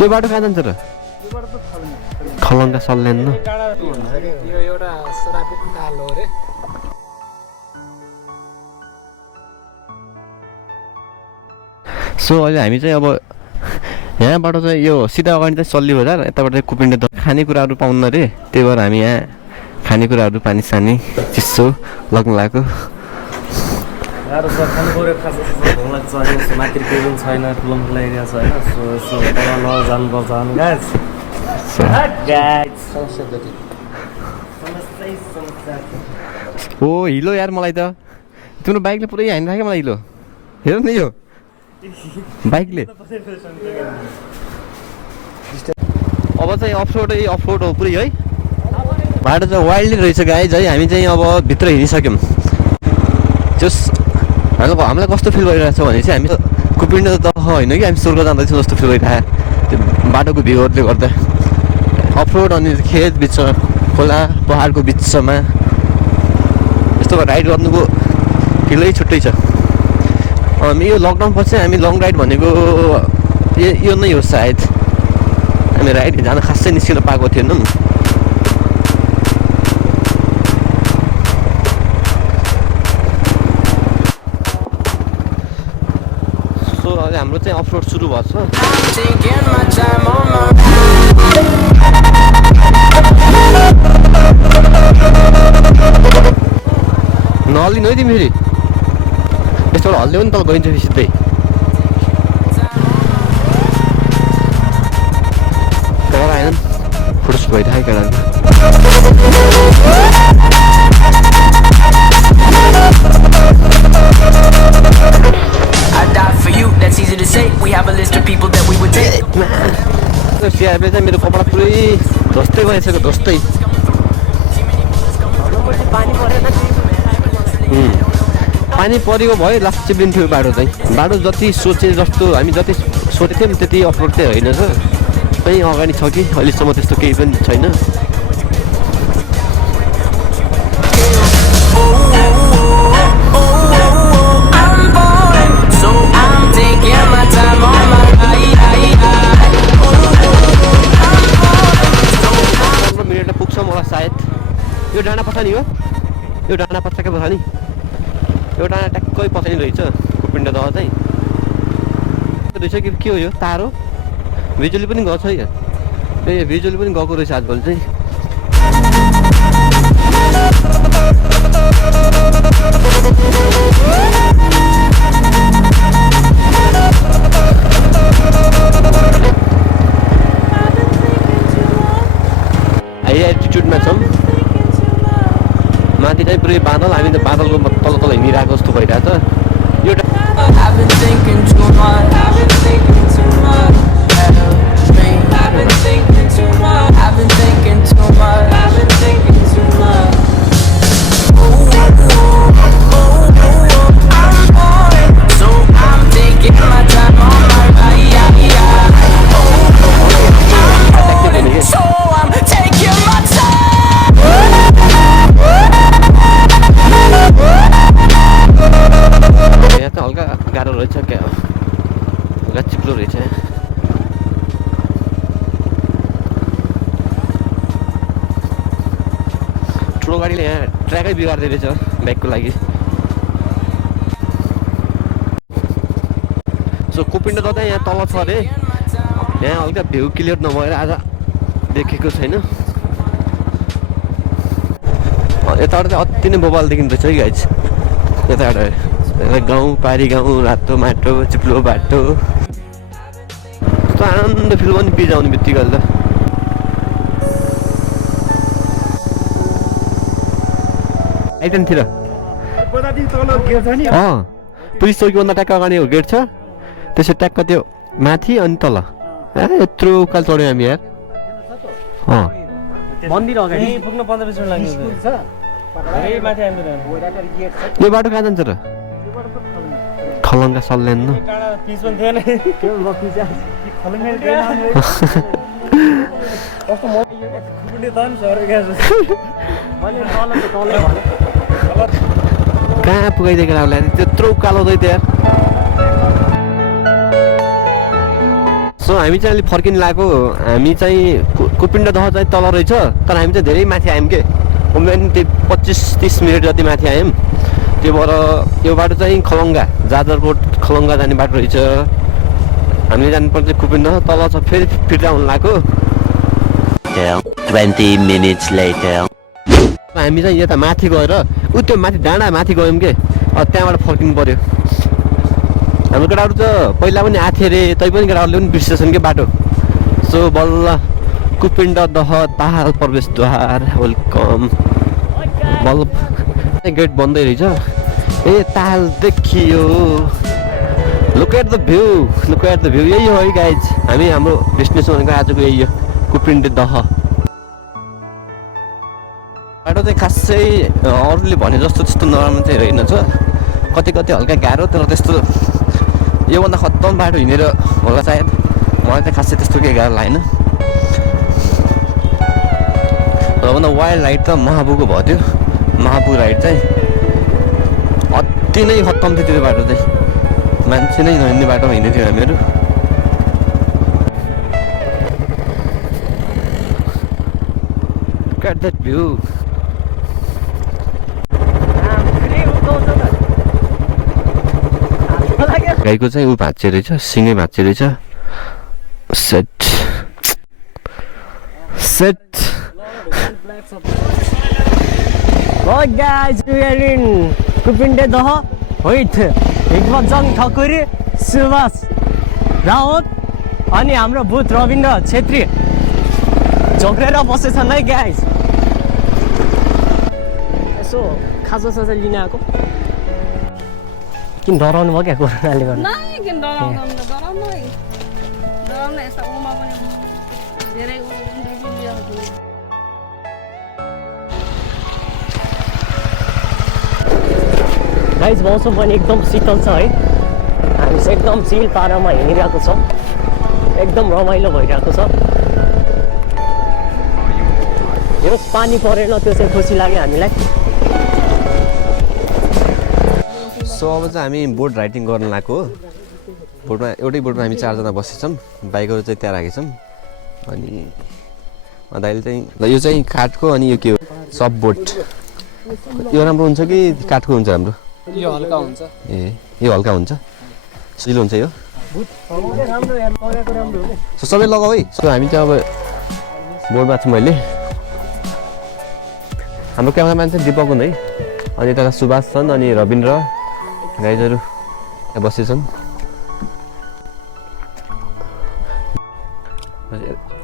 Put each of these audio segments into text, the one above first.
यो बाटो कहाँ जान्छ र खलङ्गा सल्यान यो एउटा सरापीको कालो हो रे सो अहिले हामी चाहिँ अब यहाँबाट चाहिँ यो सिधा अगाडि चाहिँ सल्ली बजार यताबाट चाहिँ कुपिन्डे खानेकुराहरू पाउन्न रे त्यही भएर हामी यहाँ खानेकुराहरू पानी सानी चिसो लग्न लगाएको माथि केही पनि छैन ठुलो एरिया छ होइन सो जानुपर्छ ओ हिलो यार मलाई त तिम्रो बाइकले पुरै हानिराख्यो मलाई हिलो हेर न यो बाइकले अब चाहिँ अफरोड हो पुरै है बाटो चाहिँ वाइल्डली रहेछ गाइज है हामी चाहिँ अब भित्र हिँडिसक्यौँ जस हामीलाई कस्तो फिल भइरहेको छ भने चाहिँ हामी कुपिन्डे त होइन कि हामी स्वर्ग जाँदैछौँ जस्तो फिल भइरहेको त्यो बाटोको भ्यूहरूले गर्दा अफरोड अनि खेत बिचमा खोला पहाडको बिचमा यस्तो राइड गर्नुको फिलै छुट्टै छ यो लकडाउन पछि हामी लङ राइड भनेको यो नै हो सायद हामी राइड जान खासै निस्किन पाएको थिएनौँ सो अहिले हाम्रो चाहिँ अफरोड सुरु भएको छ नहल्लिनु है तिमी फेरि यस्तो हल्लियो नि त गइन्छ सिधै तर आएन फुर्स भइरहेको केटाहरू सिआरपीले चाहिँ मेरो कपडा पुरै धोस्दै गइसक्यो धोस्दै पानी परेको भयो लास्ट चिप्लिन्थ्यो बाटो चाहिँ बाटो जति सोचे जस्तो हामी जति सोचेको थियौँ त्यति अफरोड चाहिँ होइन छ कहीँ अगाडि छ कि अहिलेसम्म त्यस्तो केही पनि छैन मिनटमा पुग्छ मलाई सायद यो डाँडा पछाडि हो यो डाँडा पछाडि पछाडि यो डाँडा ट्याक्कै पछाडि रहेछ कुपिन्डे दह चाहिँ रहेछ कि के हो यो तार हो बिजुली पनि गएको छ यहाँ ए बिजुली पनि गएको रहेछ आजभोलि चाहिँ हाई एल्टिट्युडमा छौँ माथि चाहिँ पुरै बादल हामी त बादलको तल तल हिँडिरहेको जस्तो भइरहेछ यो हल्का गाह्रो रहेछ क्या हल्का चिप्लो रहेछ ठुलो गाडीले यहाँ ट्र्याकै बिगार्दै रहेछ बाइकको लागि सो कुपिन्डे त यहाँ तल छ अरे यहाँ हल्का भ्यू क्लियर नभएर आज देखेको छैन यताबाट चाहिँ अति नै बोबाल देखिँदो रहेछ है गाइज यताबाट गाउँ पारी गाउँ रातो माटो चिप्लो बाटो कस्तो आनन्द फिल पनि बिजाउने बित्तिकै त आइटनतिर पुलिस चौकीभन्दा ट्याक्क अगाडि हो गेट छ त्यसो ट्याक्क त्यो माथि अनि तल यत्रो उकाल चढ्यो हामी यार मन्दिर अगाडि पुग्न 15 मिनेट लाग्यो यो बाटो कहाँ जान्छ र खलङ्गा सल्यान पिच पनि थिएन कहाँ पुगाइदिएको होला त्यत्रो उकालो चाहिँ त्यहाँ हामी चाहिँ अलिक फर्किन लागेको हामी चाहिँ कुपिन्ड दह चाहिँ तल रहेछ तर हामी चाहिँ धेरै माथि आयौँ के कम्ती त्यो 25-30 मिनट जति माथि आयौँ त्यो भएर यो बाटो चाहिँ खलङ्गा जाजरकोट खलङ्गा जाने बाटो रहेछ हामीले जानुपर्छ कुपिन्ड तल छ फेरि फिर्ता हुन लाग्यो 20 minutes later. हामी चाहिँ यता माथि गएर त्यो माथि डाँडा माथि गयौँ के त्यहाँबाट फर्किनु पर्यो हाम्रो केटाहरू त पहिला पनि आएको थियो अरे तैपनि केटाहरूले पनि बिर्सेछन् के बाटो सो बल्ल कुपिन्ड दह ताहाल प्रवेशद्वार वेलकम बल्ल गेट बन्दै रहेछ ए ताहाल देखियो लुक एट द भ्यू यही हो है गाइज हाम्रो डेस्टिनेसन भनेको आजको यही हो कुपिन्ड दह बाटो चाहिँ खासै अरूले भने जस्तो त्यस्तो नराम्रो चाहिँ रहेनछ कति हल्का गाह्रो तर त्यस्तो योभन्दा खत्तम बाटो हिँडेर होला सायद मलाई चाहिँ खासै त्यस्तो केही गाह्रो लागेन रभन्दा वाइल्ड राइड त महाबुको भयो त्यो महाबु राइड चाहिँ अति नै खत्तम थियो त्यो बाटो चाहिँ मान्छे नै नहिँड्ने बाटोमा हिँड्दै थियो हामीहरू Look at that view. गाईको चाहिँ ऊ भाँच्चे रहेछ सिँगै भाँच्चे रहेछ set Right guys, we are in Kupinde Daha with Hikmatjang Thakuri, Subhas Raut अनि हाम्रो बुथ रविन्द्र छेत्री झोक्रेर बसेछन् है गाइस यसो खाजा साजा लिन आएको किन डराउनु भयो क्या कोरोनाले गर्दा नै किन डराउनु यस्ता उमा पनि धेरै गाइस मौसम पनि एकदम शीतल छ है हामी चाहिँ एकदम चिल पारामा हिँडिरहेको छौँ एकदम रमाइलो भइरहेको छ यो पानी परेन त्यो चाहिँ खुसी लाग्यो हामीलाई सो अब चाहिँ हामी बोट राइडिङ गर्न लागेको हो बोटमा एउटै बोटमा हामी 4 जना बसेछौँ बाइकहरू चाहिँ त्यहाँ राखेछौँ अनि दाइले चाहिँ ल यो चाहिँ काठको अनि यो के हो सब बोट यो राम्रो हुन्छ कि काठको हुन्छ हाम्रो यो हल्का हुन्छ ए यो हल्का हुन्छ सिलो हुन्छ यो सो सबै लगाऊ है सो हामी चाहिँ अब बोर्डमा छु मैले हाम्रो क्यामेराम्यान चाहिँ दिपक हुन् है अनि यता सुभाष छन् अनि रविन्द्र गाइजहरू त्यहाँ बसेछन्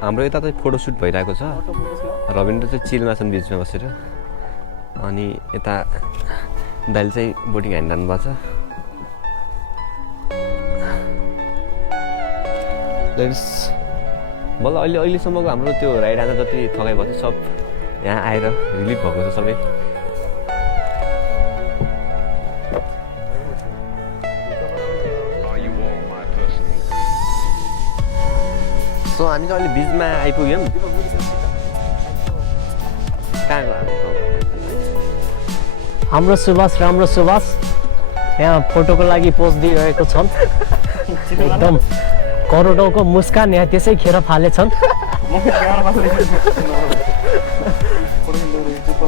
हाम्रो यता चाहिँ फोटोसुट भइरहेको छ रविन्द्र चाहिँ चिलमा छन् बिचमा बसेर अनि यता दाइले चाहिँ बोटिङ हानिरहनु भएको छ बल्ल अहिलेसम्मको हाम्रो त्यो राइड आँदा जति थकाइ भयो सब यहाँ आएर रिलिफ भएको छ सबै सो हामी चाहिँ अहिले बिचमा आइपुग्यौँ हाम्रो सुभाष राम्रो सुभाष यहाँ फोटोको लागि पोज दिइरहेको छन् एकदम करोडौँको मुस्कान यहाँ त्यसै खेर फालेछन्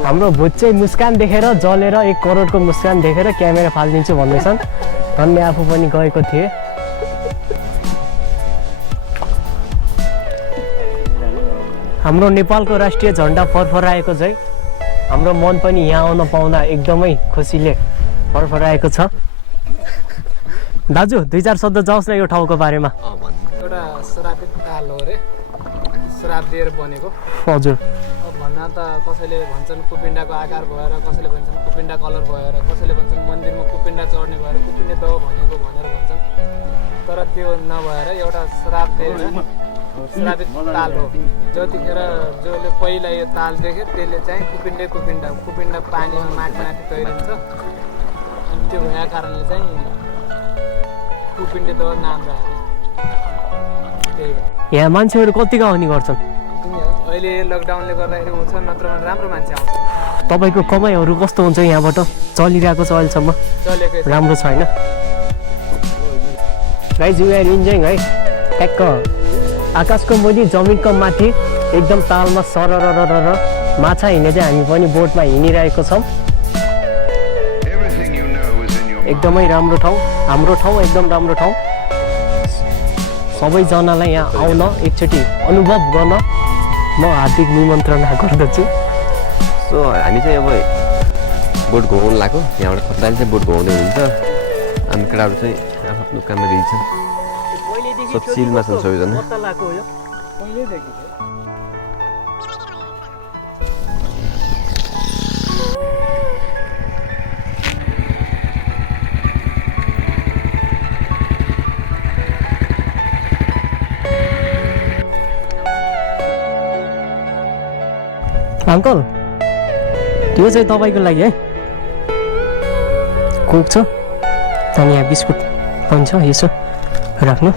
हाम्रो भुत चाहिँ मुस्कान देखेर जलेर 1 करोडको मुस्कान देखेर क्यामेरा फालिदिन्छु भन्दैछन् धन्य आफू पनि गएको थिएँ हाम्रो नेपालको राष्ट्रिय झन्डा फरफराएको चाहिँ हाम्रो मन पनि यहाँ आउन पाउँदा एकदमै खुसीले फरफराएको छ दाजु 2-4 शब्द जाओस् न यो ठाउँको बारेमा एउटा श्रापित ताल हो रे श्राप दिएर बनेको हजुर भन्न त कसैले भन्छन् कुपिन्डाको आकार भएर कसैले भन्छन् कुपिन्डा कलर भएर कसैले भन्छन् मन्दिरमा कुपिन्डा चढ्ने भएर कुपिन्डा दह भनेको भनेर भन्छन् तर त्यो नभएर एउटा श्राप दिएर श्रापित ताल हो जतिखेर जसले पहिला यो ताल देख्यो त्यसले चाहिँ कुपिन्डा पानीमा माथि तैरिन्छ अनि त्यो भएको कारणले चाहिँ कुपिन्डे दह नाम राख्यो त्यही हो यहाँ मान्छेहरू कतिको आउने गर्छन् अहिले लकडाउनले गर्दाखेरि हुन्छ नत्र राम्रो मान्छे आउँछ तपाईँको कमाइहरू कस्तो हुन्छ यहाँबाट चलिरहेको छ अहिलेसम्म चलेकै छ राम्रो छ होइन गाइज यु आर इन्जोइङ है ट्याक्क आकाशको मुनि जमिनको माथि एकदम तालमा सरर माछा हिँड्ने चाहिँ हामी पनि बोटमा हिँडिरहेको छौँ। एकदमै राम्रो ठाउँ, हाम्रो ठाउँ एकदम राम्रो ठाउँ। सबैजनालाई यहाँ आउन एकचोटि अनुभव गर्न म हार्दिक निमन्त्रणा गर्दछु। सो हामी चाहिँ अब बोट घुमाउनु लाग्यो। यहाँबाट खतराले चाहिँ बोट घुमाउँदै हुन्छ। हामी केटाहरू चाहिँ आफ्नो काममा बिजी छन्। सब चिलमा छन् सबैजना। अङ्कल त्यो चाहिँ तपाईँको लागि है, कोक छ, अनि यहाँ बिस्कुट पनि छ, यसो राख्नु।